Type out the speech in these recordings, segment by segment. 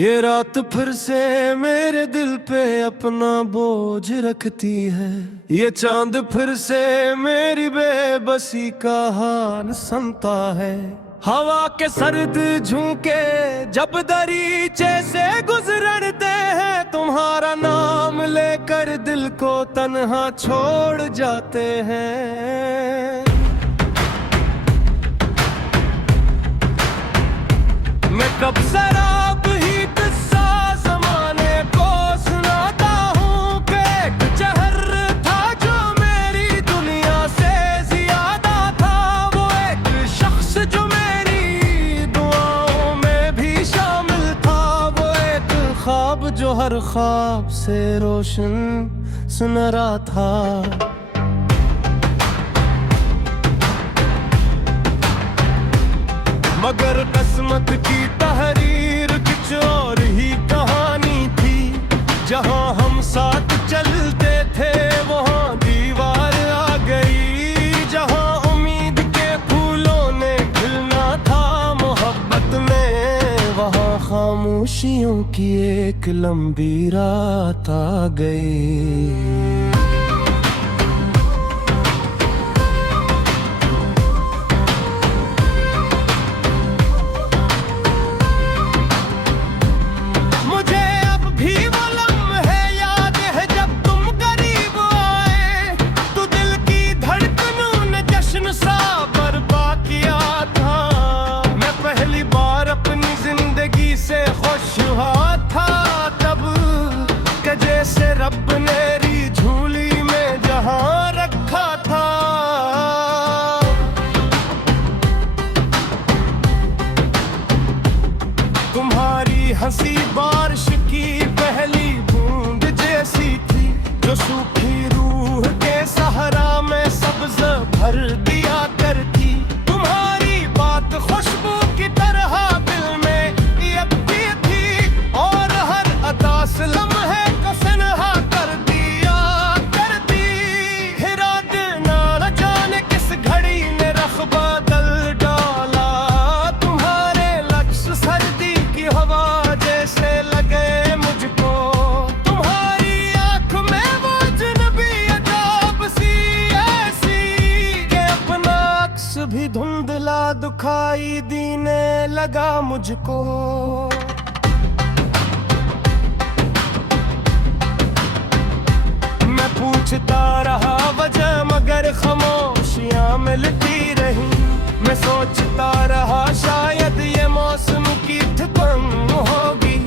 ये रात फिर से मेरे दिल पे अपना बोझ रखती है। ये चांद फिर से मेरी बेबसी का हाल सुनता है। हवा के सर्द झोंके जब दरीचे से गुजरते हैं, तुम्हारा नाम लेकर दिल को तन्हा छोड़ जाते हैं। मैं कब शराब ही किस्सा ज़माने को सुनाता हूँ कि एक जहर था जो मेरी दुनिया से ज्यादा था। वो एक शख्स जो मेरी दुआओं में भी शामिल था। वो एक ख्वाब जो हर ख्वाब से रोशन सुनहरा था। मगर किस्मत की तहरीर कुछ और ही कहानी थी। जहां हम साथ चलते थे वहां दीवार आ गई। जहां उम्मीद के फूलों ने खिलना था मोहब्बत में, वहां खामोशियों की एक लंबी रात आ गई। जैसे रब ने री झूली में जहां रखा था। तुम्हारी हंसी बारिश की पहली बूंद जैसी थी, जो सूखी रूह के सहारा में सब्ज भर दिया करती। तुम्हारी बात खुशबू की तरह दिल में यकती थी, और हर अदा से लम्हे भी धुंधला दुखाई दीने लगा मुझको। मैं पूछता रहा वजह मगर खामोशियां मिलती रही। मैं सोचता रहा शायद ये मौसम की ठिकान होगी,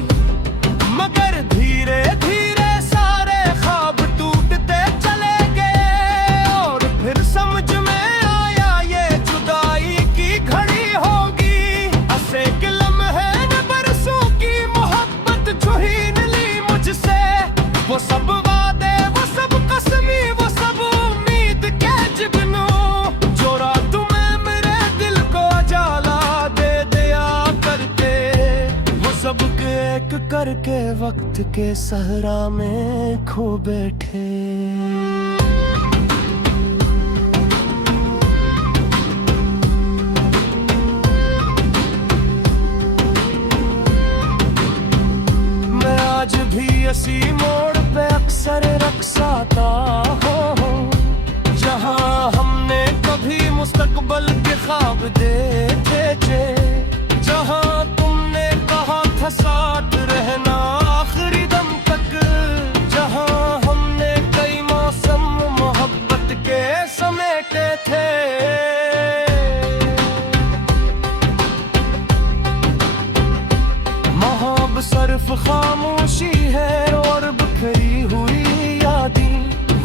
मगर धीरे धीरे सारे ख्वाब टूटते चले गए। और फिर समझ में वो सब वादे, वो सब कसमी, वो सब उम्मीद के जुगनू, जो रात में मेरे दिल को जाला दे दिया करते। वो सब एक करके वक्त के सहरा में खो बैठे। मैं आज भी इसी मोड़ पे अक्सर रक्साता हूँ, जहाँ हमने कभी मुस्तकबल के ख्वाब देखे थे। जहाँ तुमने कहा था साथ रहना आखिरी दम तक। जहाँ हमने कई मौसम मोहब्बत के समेटे थे। मोहब्बत सिर्फ खामोशी है और बिखरी हुई यादें।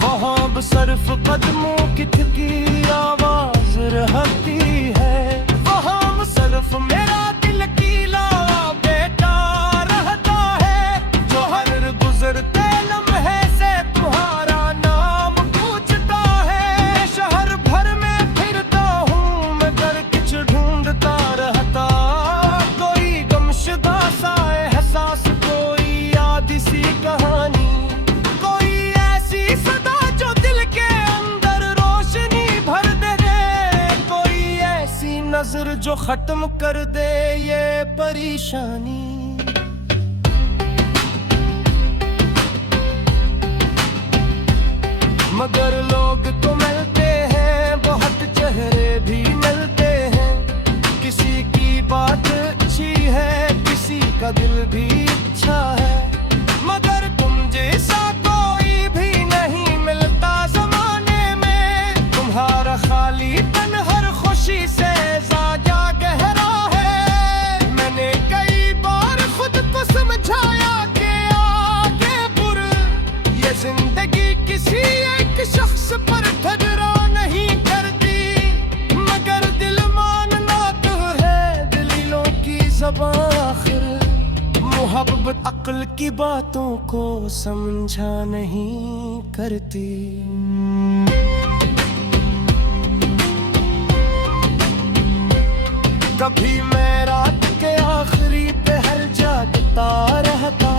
वहाँ सिर्फ कदमों की थकी आवाज रहती है। वहाँ सिर्फ मेरा दिल कीला बेटा रहता है, जो हर गुजरते लम्हे से तुम्हारा नाम पूछता है। शहर भर में फिरता हूँ मगर कुछ ढूंढता रहता। कोई गमशुदा सा एहसास, कोई याद सी कहानी, कोई ऐसी सदा जो दिल के अंदर रोशनी भर दे। कोई ऐसी नजर जो खत्म कर दे ये परेशानी। मगर लोग तो मिलते हैं, बहुत चेहरे भी मिलते हैं। किसी की बात अच्छी है, किसी का दिल भी अच्छा है, मगर तुम जैसा कोई भी नहीं मिलता जमाने में। तुम्हारा खालीपन हर खुशी से ज्यादा गहरा है। मैंने कई बार खुद को समझाया कि आगे बुर ये जिंदगी किसी एक शख्स पर ठहरा नहीं करती, मगर दिल मानना तो है दलीलों की ज़बान। आखिर मोहब्बत अक्ल की बातों को समझा नहीं करती। कभी मैं रात के आखिरी पहर जागता रहता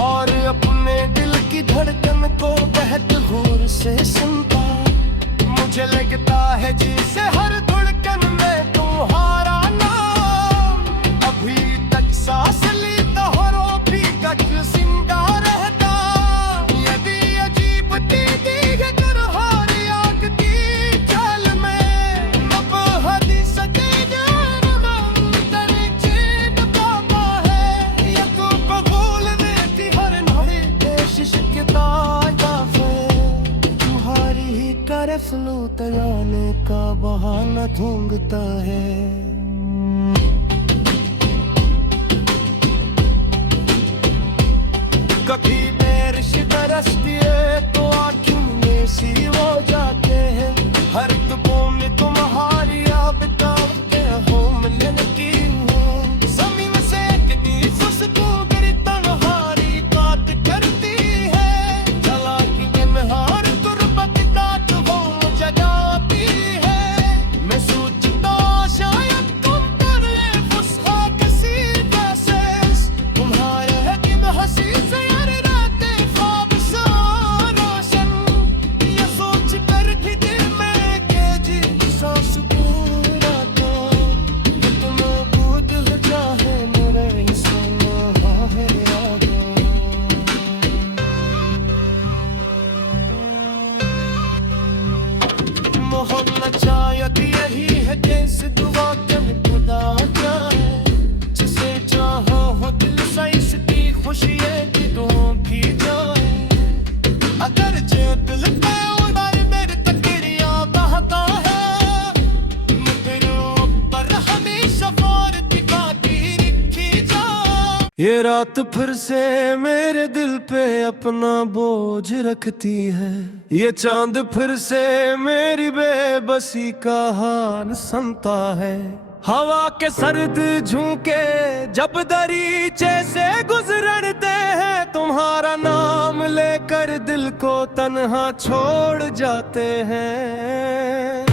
और अपने दिल की धड़कन को बहत गौर से सुनता। मुझे लगता है जैसे हर धड़कन में तुम्हारा नाम, अभी तक सांस लेता और भी कच जिंदा रहता। यदि अजीब दीदी है करहारी आग की चाल में, अब हदीस फलो तलाने का बहाना ढूंढता है। कभी बारिश बरसती है तो आंखों में सी हो जाते हैं। हर दुबों में तुम्हारी आबदाते हो मिलन की हूँ। ज़मीन से कितनी खुशबू बड़ी तन्हारी बात करती है। जला की निहार तुरबत दात हो जगाती है। मैं सोचता शायद तुम पर ये फुसहा किसी कैसे तुम्हारे है कि मैं हंसी से यार रातें ख्वाब सा रोशन। ये सोच कर भी दिल में के जी सांस पूरा तो तुम बूझ चाहे मेरे सुना है रागा। मोहब्बत शायद यही है जैसे दुआ कर खुदा जाए। जिसे चाहो हो दिल से इसकी खुशी है कि तुम की जाए। अगर जो दिल पे उड़ाए मेरे तकरिया बहता है, फिर ऊपर हमेशा फार दिखाती रखी जा। ये रात फिर से मेरे दिल पे अपना बोझ रखती है। ये चांद फिर से मेरी बेबसी का हाल सुनता है। हवा के सर्द झोंके जब दरीचे से गुजरते हैं, तुम्हारा नाम लेकर दिल को तन्हा छोड़ जाते हैं।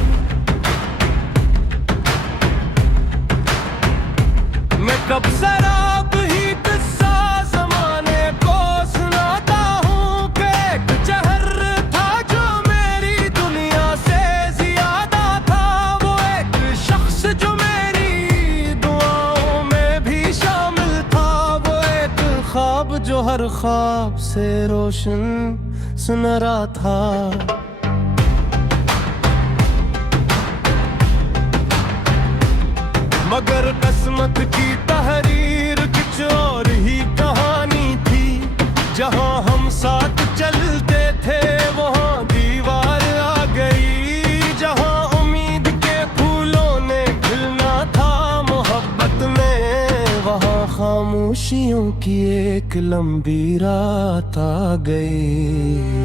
मैं कब शराब ही किस्सा ज़माने को सुनाता हूँ कि एक जहर था जो मेरी दुनिया से ज्यादा था। वो एक शख्स जो मेरी दुआओं में भी शामिल था। वो एक ख्वाब जो हर ख्वाब से रोशन सुनहरा था। मगर किस्मत की तहरीर कुछ और ही कहानी थी। जहां हम साथ चलते थे वहां दीवार आ गई। जहां उम्मीद के फूलों ने खिलना था मोहब्बत में, वहां खामोशियों की एक लंबी रात आ गई।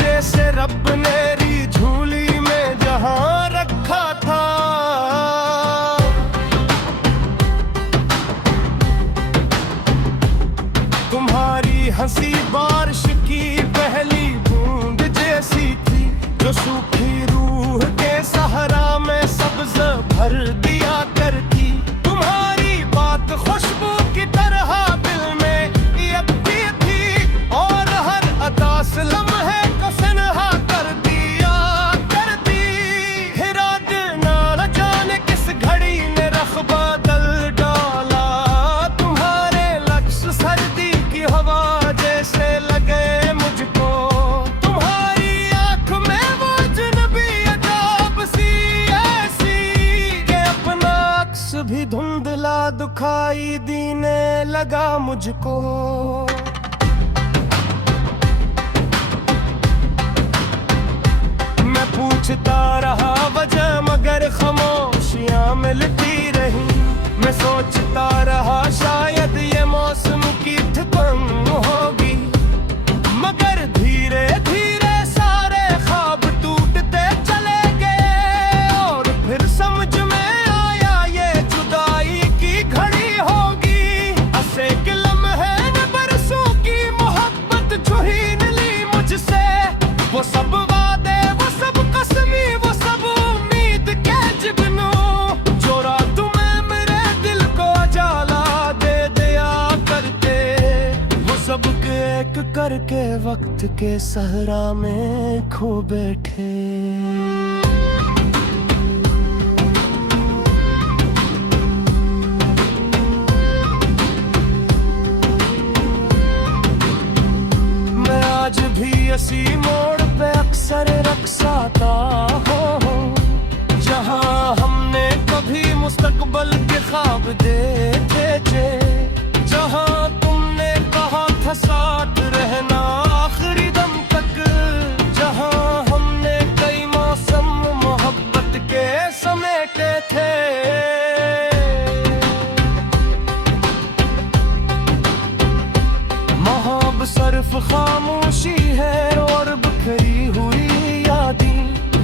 जैसे रब ने री झूली में जहां रखा था। तुम्हारी हंसी बारिश की पहली बूंद जैसी थी जो सूखी रूह लगा मुझको। मैं पूछता रहा वजह मगर खामोशियां मिलती रही। मैं सोचता रहा शायद ये मौसम की थकन होगी, मगर धीरे धीरे सारे ख्वाब टूटते चले गए। और फिर समझ में आया ये जुदाई की घड़ी होगी। ऐसे के लम्हे ने बरसों की मोहब्बत छीन ली मुझसे। वो सब वादे, वो सब कसमी, वो सब उम्मीद के जुगनू, जो रात में मेरे दिल को जाला दे दिया करते। वो सब एक करके वक्त के सहरा में खो बैठे। मैं आज भी इसी मोड़ पे अक्सर रक्साता हूँ, जहाँ हमने कभी मुस्तकबल के ख्वाब देखे थे। जहाँ तुमने कहा था साथ रहना आखिरी दम तक। जहाँ हमने कई मौसम मोहब्बत के समेटे थे। मोहब्बत सिर्फ खामोशी है और बिखरी हुई यादें।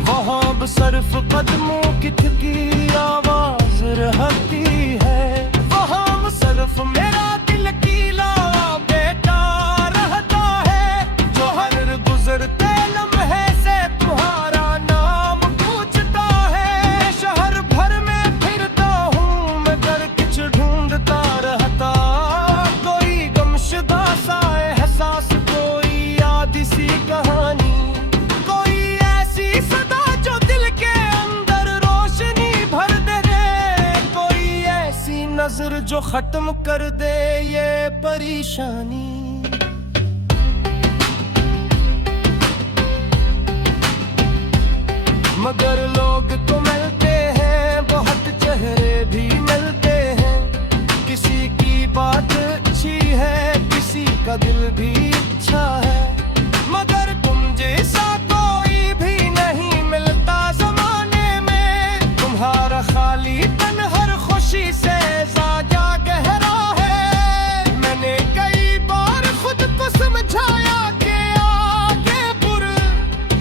वहाँ सिर्फ कदमों की थकी आवाज रहती है। वहाँ सिर्फ मेरा दिल कीला बेटा रहता है, जो हर गुजरते लम्हे से तुम्हारा नाम पूछता है। शहर भर में फिरता हूँ मगर कुछ ढूंढता रहता। कोई गमशुदा सा एहसास, कोई याद सी कहानी, कोई ऐसी सदा जो दिल के अंदर रोशनी भर दे। कोई ऐसी नजर जो खत्म कर दे ये परेशानी। मगर लोग तो मिलते हैं, बहुत चेहरे भी मिलते हैं। किसी की बात अच्छी है, किसी का दिल भी अच्छा है, मगर तुम जैसा कोई भी नहीं मिलता जमाने में। तुम्हारा खाली तन हर खुशी से ज्यादा गहरा है। मैंने कई बार खुद को समझाया कि आगे बुर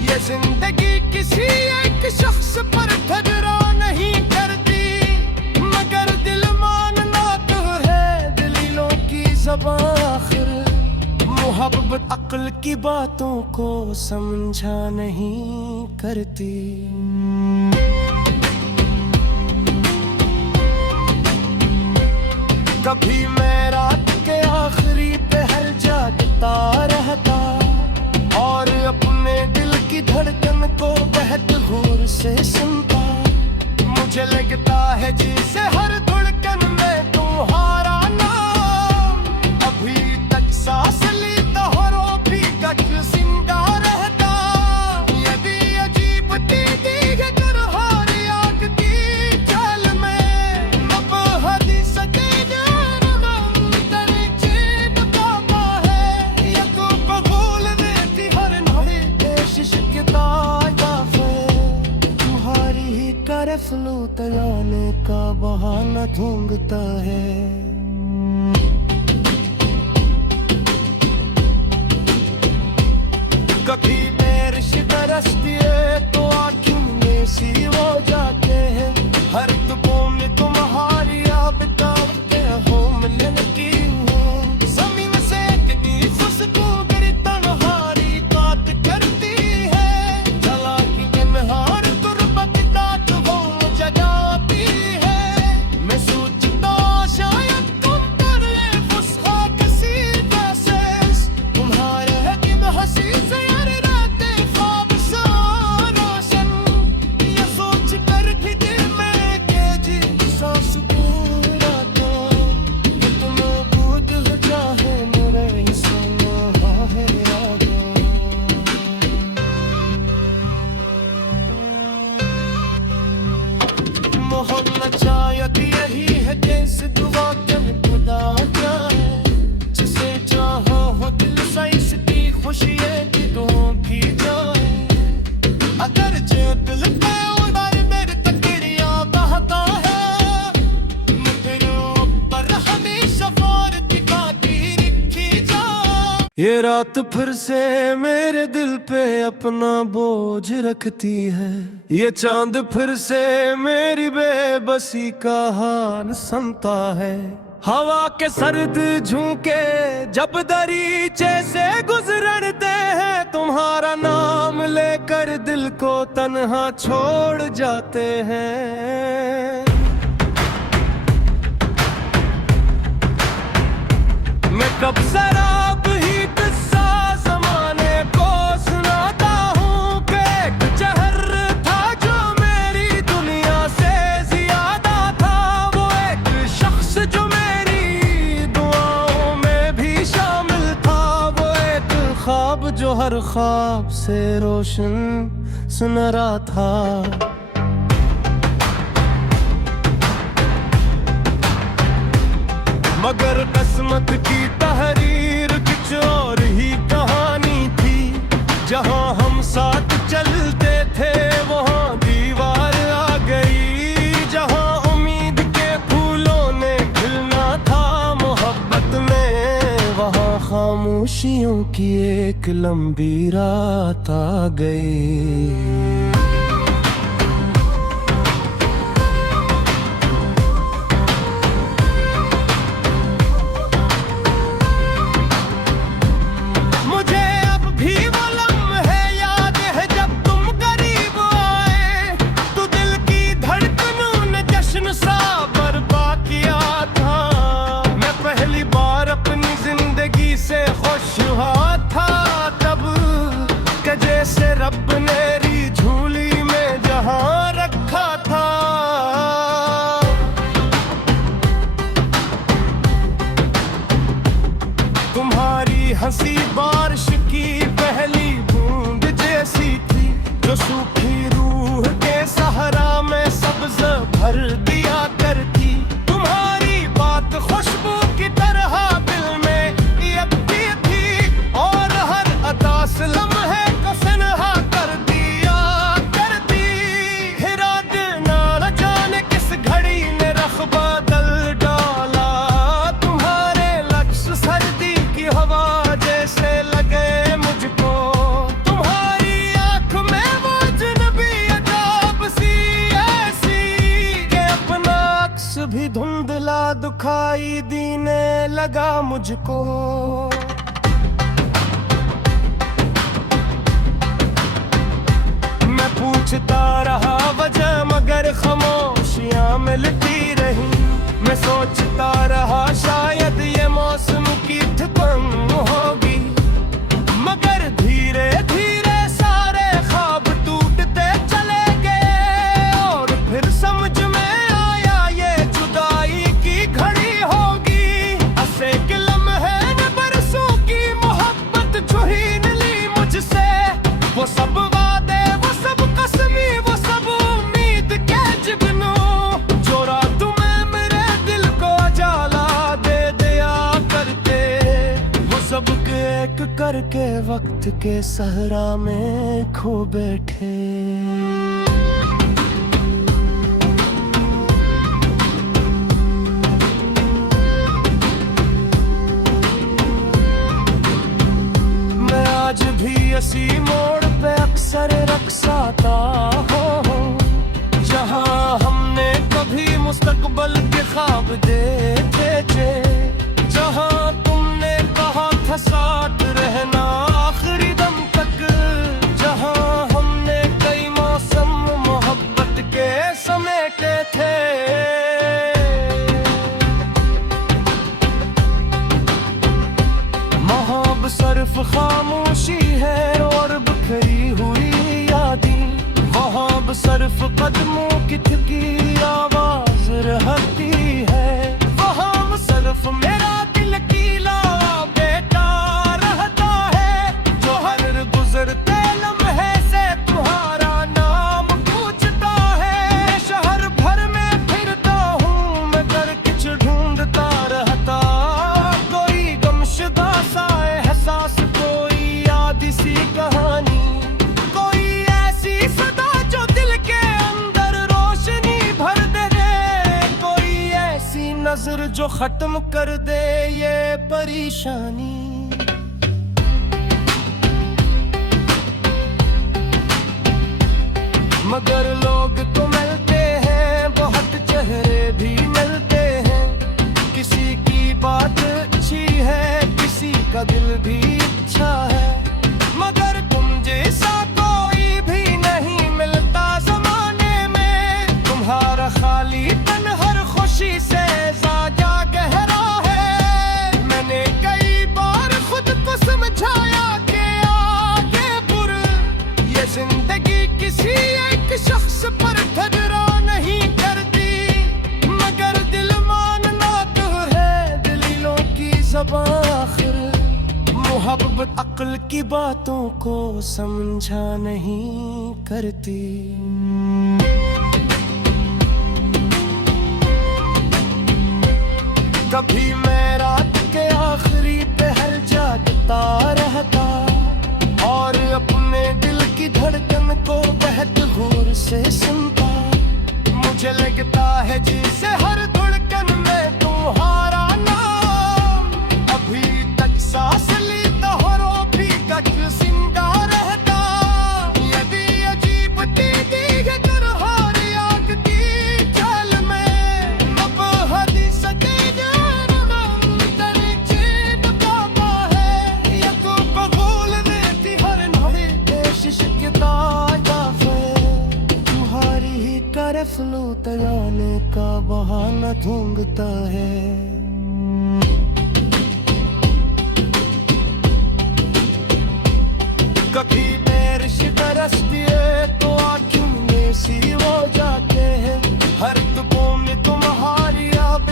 ये जिंदगी किसी एक शख्स पर ठहरा नहीं करती। मगर दिल मानना तो है दलीलों की ज़बान आखिर। मोहब्बत अक्ल की बातों को समझा नहीं करती। कभी मैं रात के आखिरी पहर जागता रहता और अपने दिल की धड़कन को बहत गौर से सुनता। मुझे लगता है जैसे हर धड़कन में तुम्हारा नाम। अभी तक सांस लेता हो रो भी कट जिंदा रहता। ये भी अजीब दीदी है करहार आग की जल में। अब हदीस के जानम तेरे जेब काबा है। ये तो बगुल देती हर नहे देश के ताज़ा है। तुम्हारी ही तरफ लूट जाने का बहाना ढूंढता है। कभी बारिश बरसती है तो आँखों में सी हो जाते हैं। हर दुबों में तुम्हारी आप ताकते हो मिलन की हूँ। ज़मीन से कभी खुशबू मेरी तन्हारी बात करती है। जला की बिनहार गुर्बत दात वो जगाती है। मैं सोचता शायद तुम पर ये फुसका किसी वैसे तुम्हारे हकीम हंसी से यार रातें ख्वाब सा रोशन। ये सोच कर खामोशी एक दुओं की जाए। अगर जो दिल पे उड़ाए मेरे तकड़ियां बहता है, मुठियों पर हमेशा वार की काटी रखी जाए। ये रात फिर से मेरे दिल पे अपना बोझ रखती है, ये चांद फिर से मेरी बेबसी का हाल सुनता है। हवा के सर्द झोंके जब दरीचे से गुजरते हैं, तुम्हारा नाम लेकर दिल को तन्हा छोड़ जाते हैं। मैं कब शराब ही किस्सा ज़माने को सुनाता हूँ कि एक जहर था जो मेरी दुनिया से ज्यादा था। वो एक शख्स जो मेरी दुआओं में भी शामिल था। वो एक ख्वाब जो हर ख्वाब से रोशन सुनहरा था। मगर किस्मत की तहरीर कुछ और ही कहानी थी। जहां हम साथ चलते थे वहां दीवार आ गई। जहां उम्मीद के फूलों ने खिलना था मोहब्बत में, वहां खामोशियों की एक लंबी रात आ गई। से खुश हुआ था तब कि जैसे रब ने री झूली में जहां रखा था। तुम्हारी हंसी बारिश की पहली बूंद जैसी थी, जो सूखी रूह के सहारा में सब्ज भर दिया करती। तुम्हारी बात खुशबू की तरह दिल में लम्हे को सनहा कर दिया करती। हिराद ना जाने किस घड़ी ने रख बदल डाला। तुम्हारे लक्ष्य सर्दी की हवा जैसे लगे मुझको। तुम्हारी आंख में वो अजनबी अजाब सी ऐसी कि अपना अक्स भी धुंधला दुखाई देने लगा मुझको। पूछता रहा वजह मगर खामोशियां मिलती रही। मैं सोचता रहा शायद ये मौसम की ठिकान होगी, मगर धीरे धीरे सारे ख्वाब टूटते चले गए। और फिर समझ में आया ये जुदाई की घड़ी होगी। ऐसे के लम्हे ने बरसों की मोहब्बत छीन ली मुझसे। वो सब वादे, वो सब कसमी, वो सब उम्मीद के जुगनू, जो रात में मेरे दिल को जाला दे दिया करते। वो सब एक करके वक्त के सहरा में खो बैठे। मैं आज भी इसी मोड़ पे अक्सर रक्साता हूँ, जहाँ हमने कभी मुस्तकबल के ख्वाब देखे थे। जहाँ तुमने कहा था साथ रहना आखिरी दम तक। जहाँ हमने कई मौसम मोहब्बत के समेटे थे। महब सिर्फ खामोशी है और बिखरी हुई यादें। वहाँ सिर्फ कदमों की थकी आवाज रहती है। वहाँ सिर्फ मेरा दिल कीला बेटा रहता है, जो हर गुजरते लम्हे से तुम्हारा नाम पूछता है। शहर भर में फिरता हूँ मगर कुछ ढूंढता रहता। कोई गमशुदा सा एहसास, कोई याद जो खत्म कर दे ये परेशानी। मगर लोग तो मिलते हैं, बहुत चेहरे भी मिलते हैं। किसी की बात अच्छी है, किसी का दिल भी अच्छा है, मगर तुम जैसा कोई भी नहीं मिलता जमाने में। तुम्हारा खाली तन हर खुशी से ज्यादा गहरा है। मैंने कई बार खुद को समझाया कि आगे बुर ये जिंदगी किसी एक शख्स पर ठहरा नहीं करती, मगर दिल मानना तो है दलीलों की ज़बान आखिर। मोहब्बत अक्ल की बातों को समझा नहीं करती। कभी मैं रात के आखिरी पहर जागता रहता और अपने दिल की धड़कन को बेहद गौर से सुनता। मुझे लगता है जैसे हर धड़कन में तुम्हारा नाम। अभी तक सांस लेता हरो भी कट जिंदा रहता। यदि अजीब दीदी कर हार आग की चाल में, अब हदीस के फ्लो तराने का बहाना ढूंढता है। कभी मेरे बरसती है तो आँखों में सी हो जाते हैं। हर दुबों में तुम्हारी आप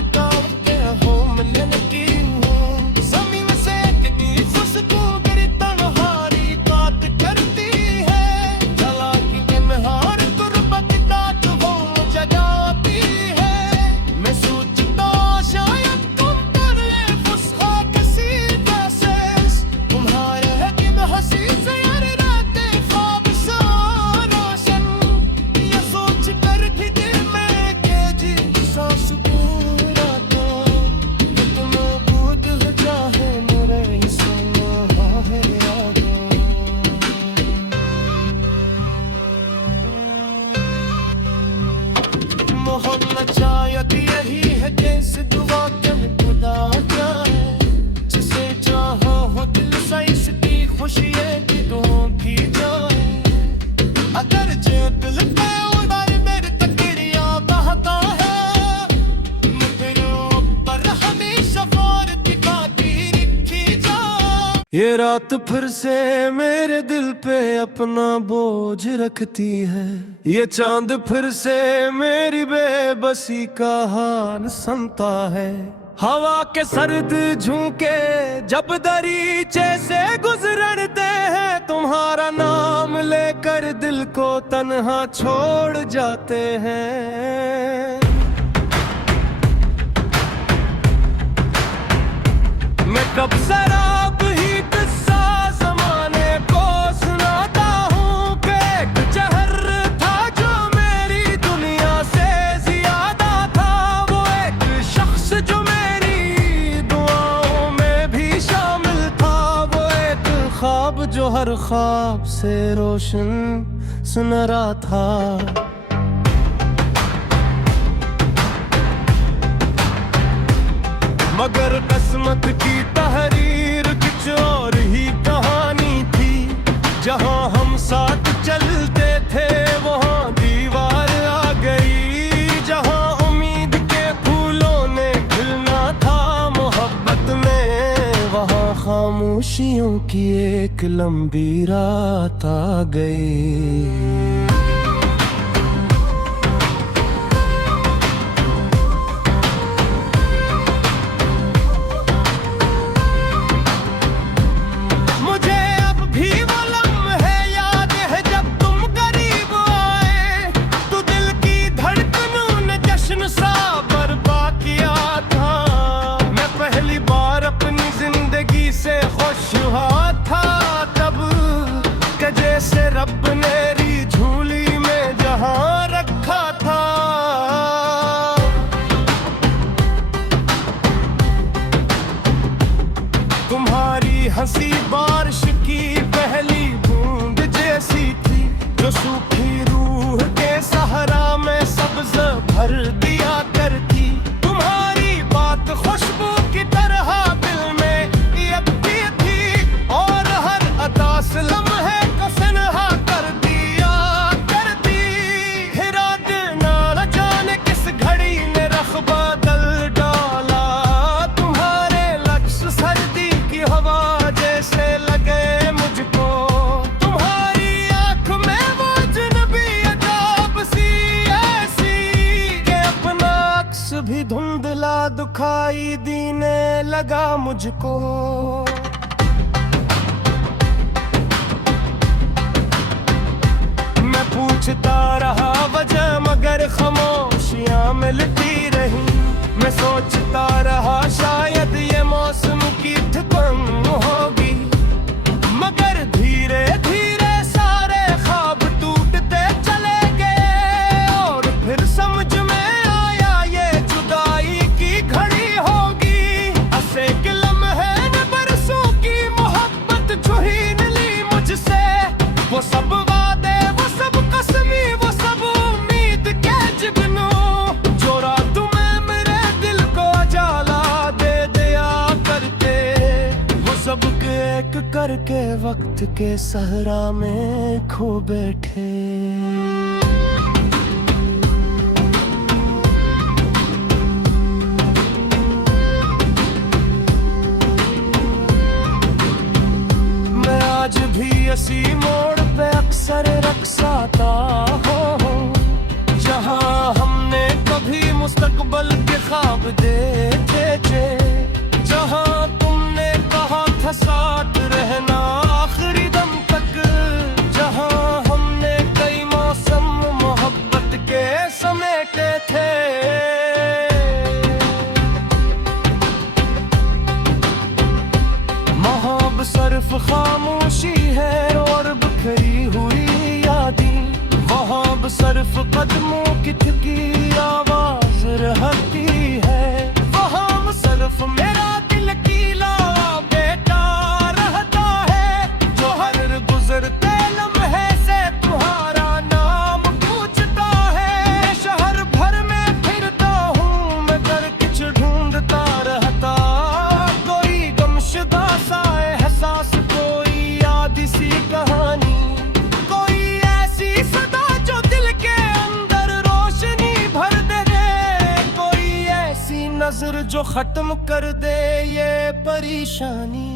के हो मिलन की हूँ। ज़मीन से कितनी खुशबू मेरी तन्हारी बात करती है। जला की बिनहार गुर्बत दात हो जगाती है। मैं सोचता शायद तुम पर फुसहा किसी वैसे तुम्हारे है कि मैं हंसी से हर रात ख्वाब सा रोशन। ये सोच कर भी दिल में के जी सा सुकून आता कि तुम बूद हो चाहे मेरे सुना है यादा। मोहब्बत शायद यही है जैसे दुआ के खुदा जाए। जिसे चाहो हो दिल से इसकी खुशी है कि दुआ की जाए। अगर जो दिल पे उड़ाए मेरे तकड़िया बहता है, मुझे पर हमेशा फारत बाकी रखी जाए। ये रात फिर से मेरे दिल पे अपना बोझ रखती है। ये चांद फिर से मेरी बेबसी का हाल सुनता है। हवा के सर्द झोंके जब दरीचे से गुजरते हैं, तुम्हारा नाम लेकर दिल को तन्हा छोड़ जाते हैं। मैं कब शराब ही किस्सा ज़माने को सुनाता हूँ कि एक जहर था जो मेरी दुनिया से ज्यादा था। वो एक शख्स जो मेरी दुआओं में भी शामिल था। वो एक ख्वाब जो हर ख्वाब से रोशन सुनहरा था। मगर किस्मत की तहरीर कुछ और ही कहानी थी। जहां हम साथ चलते थे वहां दीवार आ गई। जहां उम्मीद के फूलों ने खिलना था मोहब्बत में, वहां खामोशियों की एक लंबी रात आ गई। खुश हुआ था तब कि जैसे रब ने री झूली लगा मुझको। मैं पूछता रहा वजह मगर खामोशियां मिलती रही। मैं सोचता रहा शायद ये मौसम की ठिकान होगी, मगर धीरे धीरे सारे ख्वाब टूटते चले गए। और फिर समझ में आया ये जुदाई की घड़ी होगी। ऐसे के लम्हे ने बरसों की मोहब्बत छीन ली मुझसे। वो सब वादे, वो सब कसमी, वो सब उम्मीद के जुगनू, जो रात में मेरे दिल को जाला दे दिया करते। वो सब एक करके वक्त के सहरा में खो बैठे। मैं आज भी इसी मोड़ पे अक्सर रक्साता हूँ, जहाँ हमने कभी मुस्तकबल के ख्वाब देखे थे। जहाँ तुमने कहा था साथ रहना आखिरी दम तक। जहाँ हमने कई मौसम मोहब्बत के समेटे थे। महब सिर्फ खामोशी है और बिखरी हुई यादें। वहाँ सिर्फ कदमों की थकी आवाज रहती है। वहाँ सिर्फ मेरा दिल कीला बेटा रहता है, जो हर गुजरते लम्हे से तुम्हारा नाम पूछता है। शहर भर में फिरता हूँ मगर कुछ ढूंढता रहता। कोई गमशुदा सा एहसास, कोई याद सी कहानी, कोई ऐसी सदा जो दिल के अंदर रोशनी भर दे। कोई ऐसी नजर जो खत्म कर दे ये परेशानी।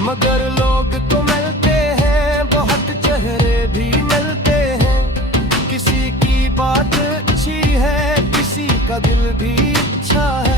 मगर लोग तो मिलते हैं, बहुत चेहरे भी मिलते हैं। किसी की बात अच्छी है, किसी का दिल भी अच्छा है।